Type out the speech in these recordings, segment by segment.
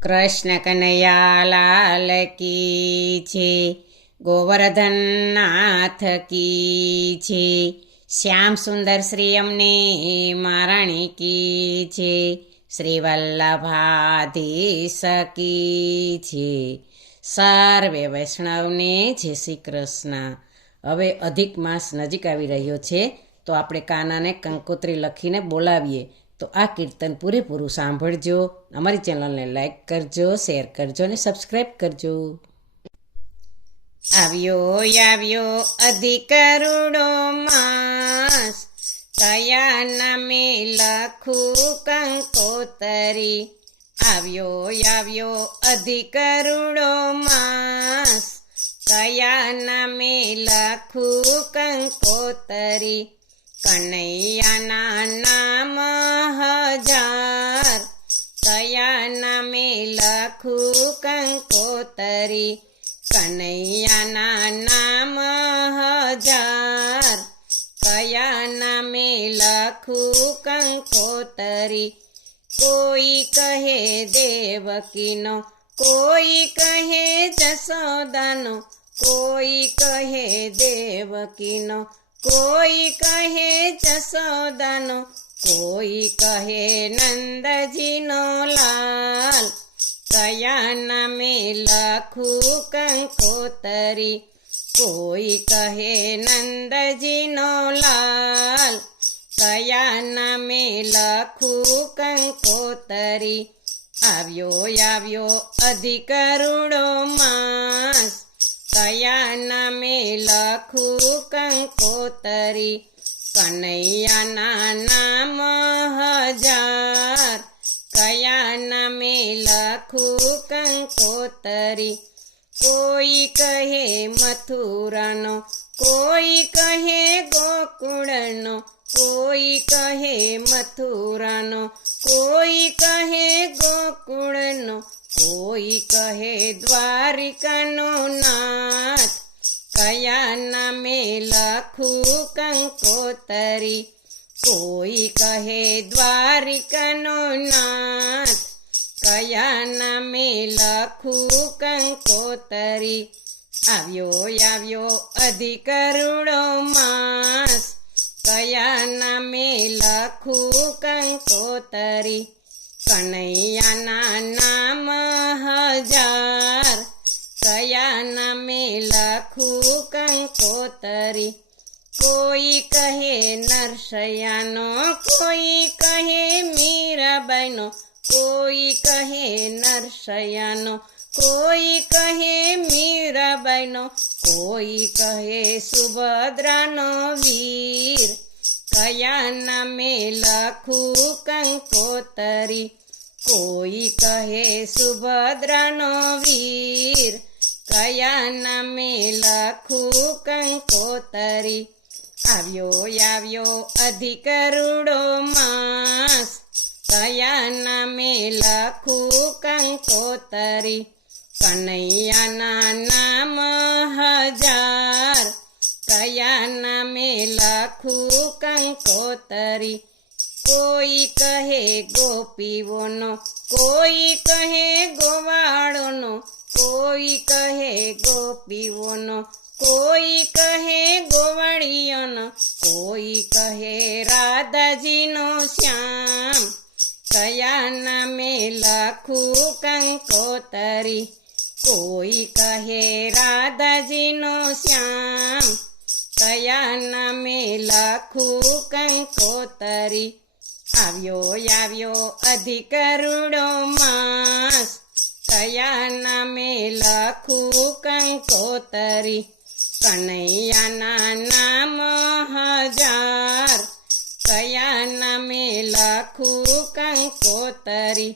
કૃષ્ણ કનૈયા લાલ કી છે, ગોવર્ધન નાથ કી છે, શ્યામ સુંદર શ્રી અમને મહારાણી કી છે, શ્રી વલ્લભાધીશ કી છે. સર્વે વૈષ્ણવને જય શ્રી કૃષ્ણ. હવે અધિક માસ નજીક આવી રહ્યો છે, તો આપણે કાનાને કંકોત્રી લખીને બોલાવીએ. તો આ કીર્તન પૂરેપૂરું સાંભળજો. અમારી ચેનલને લાઈક કરજો, શેર કરજો અને સબસ્ક્રાઈબ કરજો. આવ્યો અધિક રૂડો માસ, કયા નામે લખું કંકોતરી. આવ્યો અધિક રૂડો માસ, કયા નામે લખું કંકોતરી. કનૈયાના નામ હજાર, કયા નામે લખું કંકોતરી. કનૈયાના નામ હજાર, કયા નામે લખું કંકોતરી. કોઈ કહે દેવકીનો, કોઈ કહે જશોદાનો, કોઈ કહે દેવકીનો, કોઈ કહે જશોદાનો, કોઈ કહે નંદજીનો લાલ. કયા નામે લખું કંકોતરી. કોઈ કહે નંદજીનો લાલ, કયા નામે લખું કંકોતરી. આવ્યો અધિક રૂડો માસ, કયા નામે લખું કંકોતરી. કનૈયાના નામ હજાર, કયા નામે લખું કંકોતરી. કોઈ કહે મથુરાનો, કોઈ કહે ગોકુળનો, કોઈ કહે મથુરાનો, કોઈ કહે ગોકુળનો, કોઈ કહે દ્વારિકાનો નાથ. કયા નામે લખું કંકોતરી. કોઈ કહે દ્વારિકાનો નાથ, કયા નામે લખું કંકોતરી. આવ્યો અધિક રૂડો માસ, કયા નામે લખું કંકોતરી. કનૈયાના નામ હજાર, કયા નામે લખું કંકોતરી. કોઈ કહે નરસૈયાનો, કોઈ કહે મીરાબાઈનો, કોઈ કહે નરસૈયાનો, કોઈ કહે મીરાબાઈનો, કોઈ કહે સુભદ્રાનો વીર. કયા નામે લખું કંકોતરી. કોઈ કહે સુભદ્રાનો વીર, કયા નામે લખું કંકોતરી. આવ્યો અધિક રૂડો માસ, કયા નામે લખું કંકોતરી. કનૈયાના નામ હજાર, કયા નામે લખું કંકોતરી. કોઈ કહે ગોપીઓનો, કોઈ કહે ગોવાળોનો, કોઈ કહે ગોપીઓનો, કોઈ કહે ગોવાળિયોનો, કોઈ કહે રાધાજીનો શ્યામ. કયા નામે લખું કંકોતરી. કોઈ કહે રાધાજીનો શ્યામ, કયા નામે લખું કંકોતરી. આવ્યો અધિક રૂડો માસ, કયા નામે લખું કંકોતરી. કનૈયાના નામ હજાર, કયા નામે લખું કંકોતરી.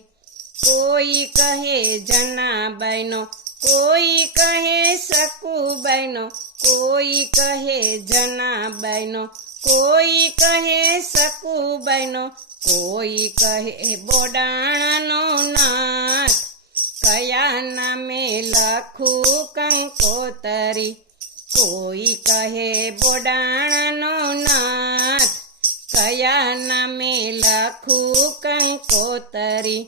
કોઈ કહે જનાબાઈનો, કોઈ કહે સકુબાઈનો, કોઈ કહે જનાબાઈનો, કોઈ કહે સકુબાઈનો, કોઈ કહે બોડાણાનો નાથ. કયા નામે લખું કંકોતરી. કોઈ કહે બોડાણાનો નાથ, કયા નામે લખું કંકોતરી.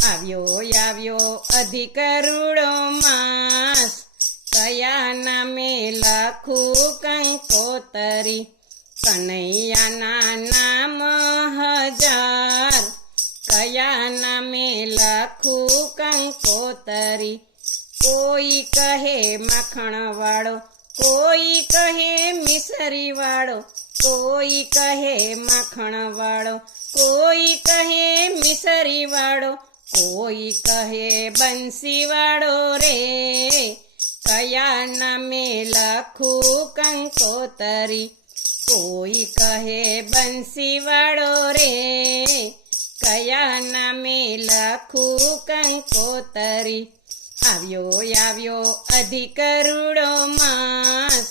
આવ્યો અધિક રૂડો માસ, કયા નામે લખું કંકોતરી, કનૈયાના નામ હજાર, કયા નામે લખું કંકોતરી. કોઈ કહે માખણવાળો, કોઈ કહે મિસરીવાળો, કોઈ કહે માખણવાળો, કોઈ કહે મિસરીવાળો, કોઈ કહે બંસીવાળો રે, કયા નામે લખું કંકોતરી. કોઈ કહે બંસીવાળો રે, કયા નામે લખું કંકોતરી. આવ્યો અધિક રૂડો માસ,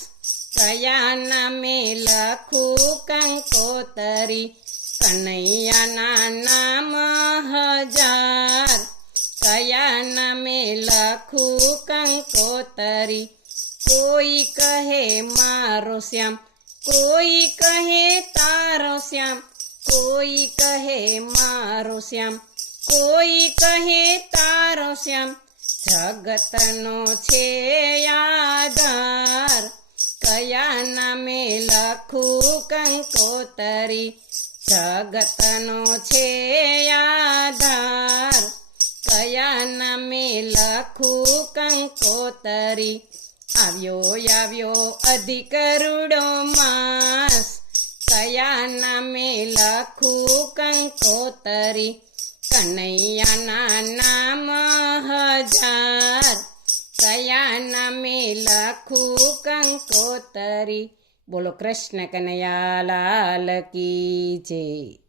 કયા નામે લખું કંકોતરી, કનૈયાના નામ હજાર, કયા નામે લખું કંકોતરી. કોઈ કહે મારો શ્યામ, કોઈ કહે તારો શ્યામ, કોઈ કહે મારો શ્યામ, કોઈ કહે તારો શ્યામ, જગતનો છે આધાર, કયા નામે લખું કંકોતરી. જગતનો છે આધાર, કયા નામે લખું કંકોતરી. આવ્યો અધિક રૂડો માસ, કયા નામે લખું કંકોતરી, કનૈયાના નામ હજાર, કયા નામે લખું કંકોતરી. બોલો કૃષ્ણ કનૈયા લાલ કી જય.